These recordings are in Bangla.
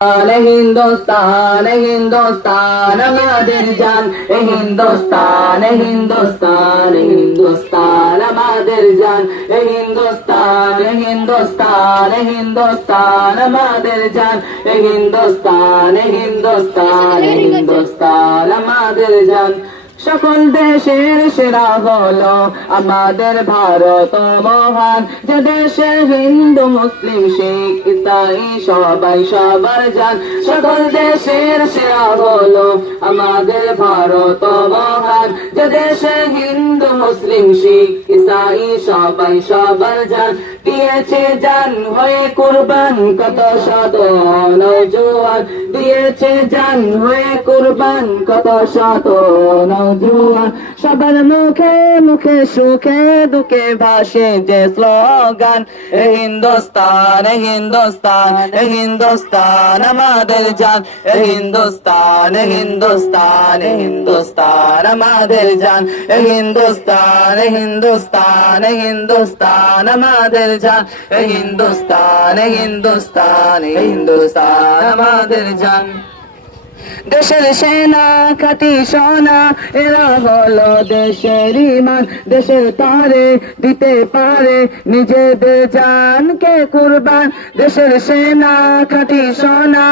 হিন্দুস্তান হিন্দুস্তান আমাদের জান এ হিন্দুস্তান হিন্দুস্তান হিন্দুস্তান আমাদের জান এ হিন্দুস্তান হিন্দুস্তান হিন্দুস্তান আমাদের জান এ হিন্দুস্তান হিন্দুস্তান হিন্দুস্তান সকল দেশের সেরা হলো আমাদের ভারত মহান। যে দেশে হিন্দু, মুসলিম, শিখ, ইসাই সবাই সবার যান সকল দেশের সেরা হলো আমাদের ভারত মহান। যে দেশে হিন্দু, মুসলিম, শিখ, ইসাই সবাই সবার যান দিয়েছে জান হয়ে কুরবান, কত শত নৌজোয়ান দিয়েছে জান হয়ে কুরবান, কত শত নৌজোয়ান সবার মুখে মুখে সুখে দুঃখে ভাসে যে স্লোগান, এ হিন্দুস্তান এ হিন্দুস্তান এ হিন্দুস্তান আমাদের জান। এ হিন্দুস্তান এ হিন্দুস্তান এ হিন্দুস্তান আমাদের জান। এ হিন্দুস্তান এ হিন্দুস্তান এ হিন্দুস্তান আমাদের জান এ হিন্দুস্তান এ হিন্দুস্তান এ হিন্দুস্তান আমাদের জান। দেশের সেনা খাটি সোনা, এরা হলো দেশের ইমান দেশের তারে দিতে পারে নিজেদের জানকে কুরবান। দেশের সেনা খাটি সোনা,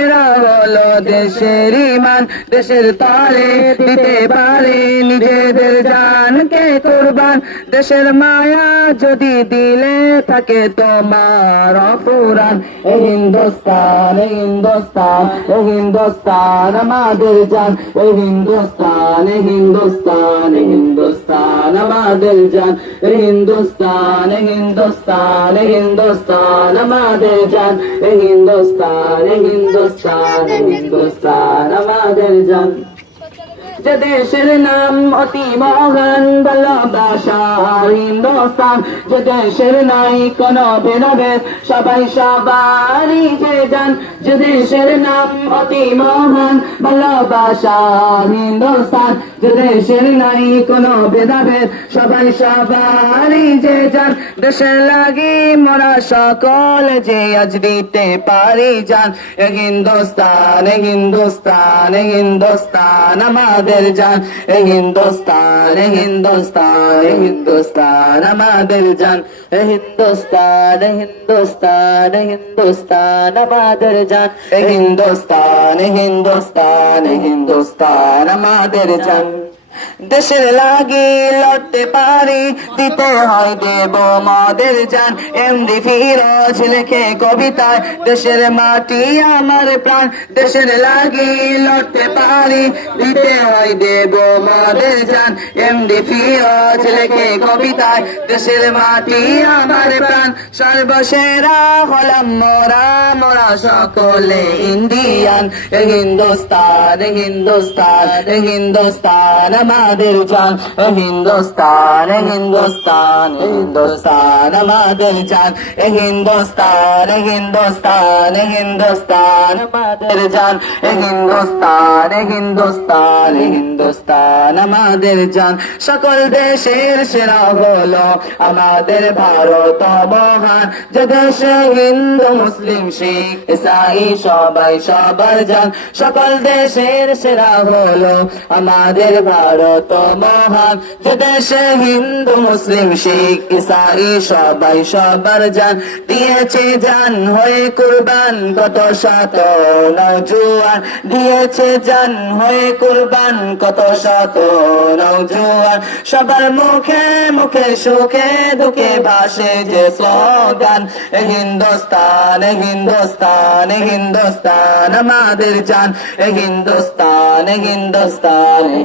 এরা হলো দেশের ইমান দেশের তারে দিতে পারে নিজেদের জানকে কুরবান। দেশের মায়া যদি দিলে থাকে তোমার অফুরান এ হিন্দুস্তান এ হিন্দুস্তান। হিন্দুস্তান আমাদের যান এ হিন্দুস্তান হিন্দুস্তান হিন্দুস্তান আমাদের যান এ হিন্দুস্তান হিন্দুস্তান হিন্দুস্তান আমাদের যান এ হিন্দুস্তান হিন্দুস্তান হিন্দুস্তান আমাদের জান যে দেশের নাম অতি মহান ভালোবাসার হিন্দুস্তান। যে দেশের নাই কোন ভেদাভেদ, সবাই সবারই যে যান যে দেশের নাম অতি মহান ভালোবাসার হিন্দুস্তান। যে দেশের নাই কোন ভেদাভেদ, সবাই সবারই যে যান দেশের লাগি মোরা সকল যে আজ দিতে পারি যান হিন্দুস্তান হিন্দুস্তান হিন্দুস্তান, আমাদের জান এ হিন্দুস্তান এ হিন্দুস্তান এ হিন্দুস্তান আমাদের জান এ হিন্দুস্তান এ হিন্দুস্তান এ হিন্দুস্তান আমাদের জান এ হিন্দুস্তান এ হিন্দুস্তান এ হিন্দুস্তান আমাদের জান দেশের লাগি লড়তে পারি, দিতে হয় দেব মাদের জান। এমডি ফিরোজ লেখে কবিতায়, দেশের মাটি আমার প্রাণ। দেশের লাগি লড়তে পারি, দিতে হয় দেব মাদের জান। এমডি ফিরোজ লেখে কবিতায়, দেশের মাটি আমার প্রাণ। সর্বসেরা হলাম মোরা মোরা সকলে ইন্ডিয়ান। হিন্দুস্তান হিন্দুস্তান হিন্দুস্তান আমাদের জান এ হিন্দুস্তান এ হিন্দুস্তান হিন্দুস্তান আমাদের জান এ হিন্দুস্তান এ হিন্দুস্তান এ হিন্দুস্তান আমাদের জান এ হিন্দুস্তান এ হিন্দুস্তান হিন্দুস্তান আমাদের জান সকল দেশের সেরা হলো আমাদের ভারত মহান। যে দেশে হিন্দু, মুসলিম, শিখ, ইসাই সবাই সবার জান সকল দেশের সেরা হলো আমাদের ভারত মহান যে দেশে হিন্দু, মুসলিম, শিখ, ইসাই সবাই সবার জান। দিয়েছে জান হয়ে কুরবান, কত শত নৌজুয়ান দিয়েছে জান হয়ে কুরবান, কত শত নৌজুয়ান সবার মুখে মুখে, সুখে দুঃখে ভাসে যে স্লোগান। হিন্দুস্তান হিন্দুস্তান হিন্দুস্তান আমাদের এ হিন্দুস্তান হিন্দুস্তান, এ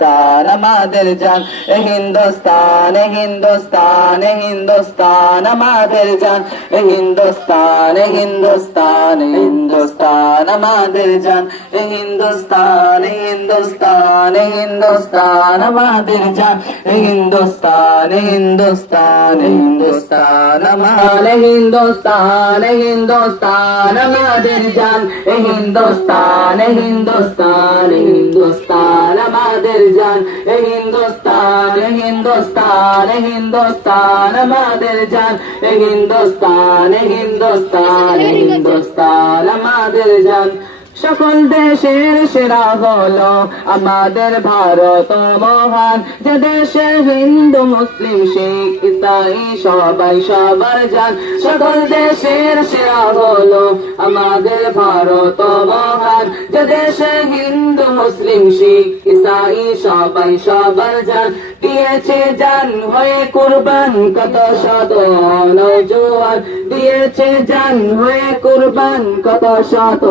হিন্দুস্তান আমাদের জান এ হিন্দুস্তান এ হিন্দুস্তান এ হিন্দুস্তান আমাদের জান এ হিন্দুস্তান এ হিন্দুস্তান হিন্দুস্তান আমাদের জান এ হিন্দুস্তান এ হিন্দুস্তান এ হিন্দুস্তান আমাদের জান এ হিন্দুস্তান এ হিন্দুস্তান হিন্দুস্তান আমাদের হিন্দুস্তান হিন্দুস্তান আমাদের জান এ হিন্দুস্তান হিন্দুস্তান হিন্দুস্তান আমাদের জান এ হিন্দুস্তান এ হিন্দুস্তান এ হিন্দুস্তান, আমাদের জান এ হিন্দুস্তান এ হিন্দুস্তান এ হিন্দুস্তান, আমাদের জান সকল দেশের সেরা হলো আমাদের ভারত মহান। যে দেশে হিন্দু, মুসলিম, শিখ, ইসাই সবাই সবার যান। সকল দেশের সেরা হলো আমাদের ভারত মহান। দেশে হিন্দু, মুসলিম, শিখ, ইসাই, সবাই সবার যান দিয়েছে জান হয়ে কুরবান, কত শত নজুয়ান দিয়েছে জান হয়ে কুরবান, কত শত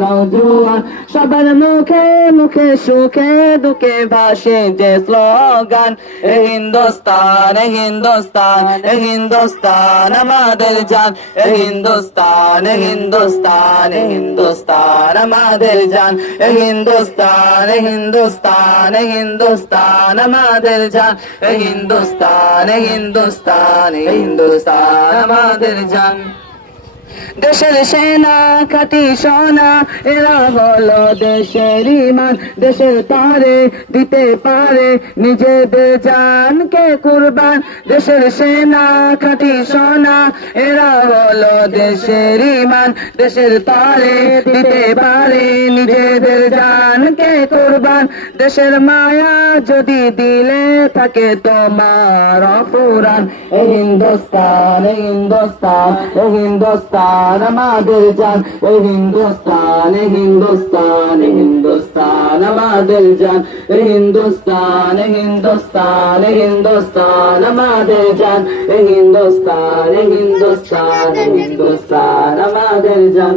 নৌজোয়ান সবার মুখে মুখে সুখে দুঃখে ভাসে যে স্লোগান হিন্দুস্তান হিন্দুস্তান হিন্দুস্তান আমাদের জান হিন্দুস্তান হিন্দুস্তান হিন্দুস্তান আমাদের জান হিন্দুস্তান হিন্দুস্তান হিন্দুস্তান আমাদের জান হিন্দুস্তান হিন্দুস্তান হিন্দুস্তান আমাদের জান। দেশের সেনা খাটি সোনা, এরা হলো দেশের ইমান দেশের তারে দিতে পারে নিজেদের জানকে কুরবান। দেশের সেনা খাটি সোনা, এরা হলো দেশের ইমান দেশের তারে দিতে পারে নিজেদের জানকে কুরবান। দেশের মায়া যদি দিলে থাকে তোমার অপুরান এ হিন্দুস্তান এ হিন্দুস্তান। হিন্দুস্তান আমাদের যান এ হিন্দুস্তান হিন্দুস্তান হিন্দুস্তান আমাদের যান এ হিন্দুস্তান হিন্দুস্তান হিন্দুস্তান আমাদের যান এ হিন্দুস্তান হিন্দুস্তান হিন্দুস্তান আমাদের জান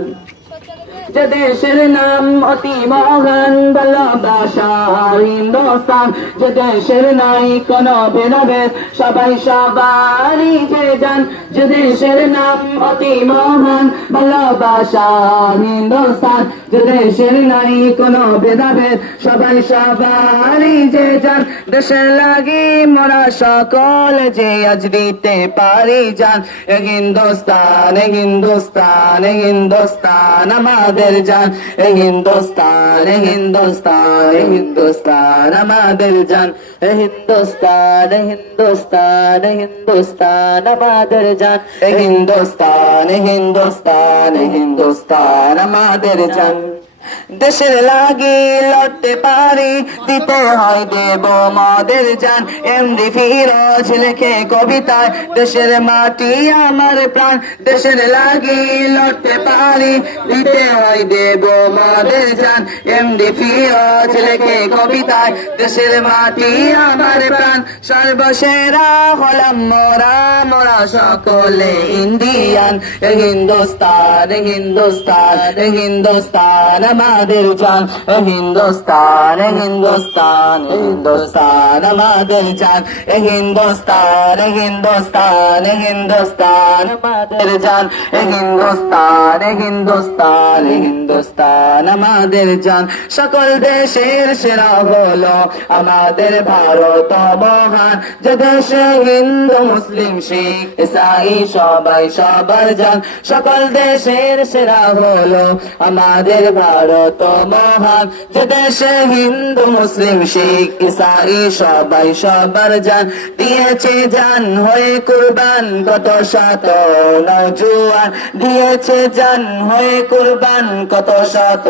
যে দেশের নাম অতি মহান, ভালোবাসার হিন্দুস্তান। যে দেশের নাই কোন ভেদাভেদ, সবাই সবারই যে যান যে দেশের নাম অতি মহান, ভালোবাসার হিন্দুস্তান। যে দেশের নাই কোন ভেদাভেদ, সবাই সবারই যে যান দেশের লাগি মোরা সকল যে আজ দিতে পারি যান হিন্দুস্তান হিন্দুস্তান হিন্দুস্তান আমাদের জান, এ হিন্দুস্তান এ হিন্দুস্তান এ হিন্দুস্তান আমাদের জান, এ হিন্দুস্তান এ হিন্দুস্তান এ হিন্দুস্তান আমাদের জান, এ হিন্দুস্তান এ হিন্দুস্তান এ হিন্দুস্তান আমাদের জান। দেশের লাগি লড়তে পারি। দিতে হয় দেব মদের জান। এমডি ফিরোজ লেখে কবিতায়, দেশের মাটি আমার প্রাণ। দেশের লাগি লড়তে পারি। দিতে হয় দেব মদের জান। এমডি ফিরোজ লেখে কবিতায়, দেশের মাটি আমার প্রাণ। সর্বসেরা হলাম মোরা মোরা সকলে ইন্ডিয়ান। হিন্দুস্তান হিন্দুস্তান হিন্দুস্তান আমাদের জান এ হিন্দুস্তান এ হিন্দুস্তান হিন্দুস্তান আমাদের জান এ হিন্দুস্তান এ হিন্দুস্তান এ হিন্দুস্তান আমাদের জান এ হিন্দুস্তান এ হিন্দুস্তান হিন্দুস্তান আমাদের জান সকল দেশের সেরা হলো আমাদের ভারত মহান। যে দেশে হিন্দু, মুসলিম, শিখ, ইসাই সবাই সবার জান সকল দেশের সেরা হলো আমাদের ভারত মহান, যে দেশে হিন্দু, মুসলিম, শিখ, ইসাই সবাই সবার জান। দিয়েছে জান হয়ে কুরবান, কত শত নৌজুয়ান দিয়েছে জান হয়ে কুরবান, কত শত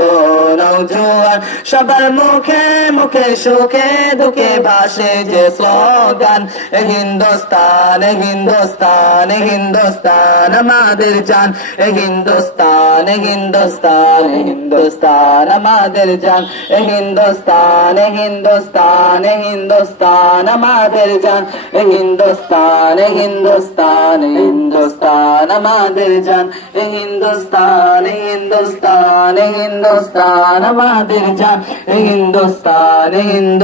নৌজুয়ান সবার মুখে মুখে, সুখে দুঃখে ভাসে যে স্লোগান হিন্দুস্তান হিন্দুস্তান হিন্দুস্তান আমাদের জান। হিন্দুস্তান হিন্দুস্তান হিন্দুস্তান। হিন্দুস্তান আমাদের জান এ হিন্দুস্তান এ হিন্দুস্তান এ হিন্দুস্তান আমাদের জান এ হিন্দুস্তান এ হিন্দুস্তান এ হিন্দুস্তান আমাদের জান এ হিন্দুস্তান এ হিন্দুস্তান এ হিন্দুস্তান আমাদের জান এ হিন্দুস্তান এ হিন্দু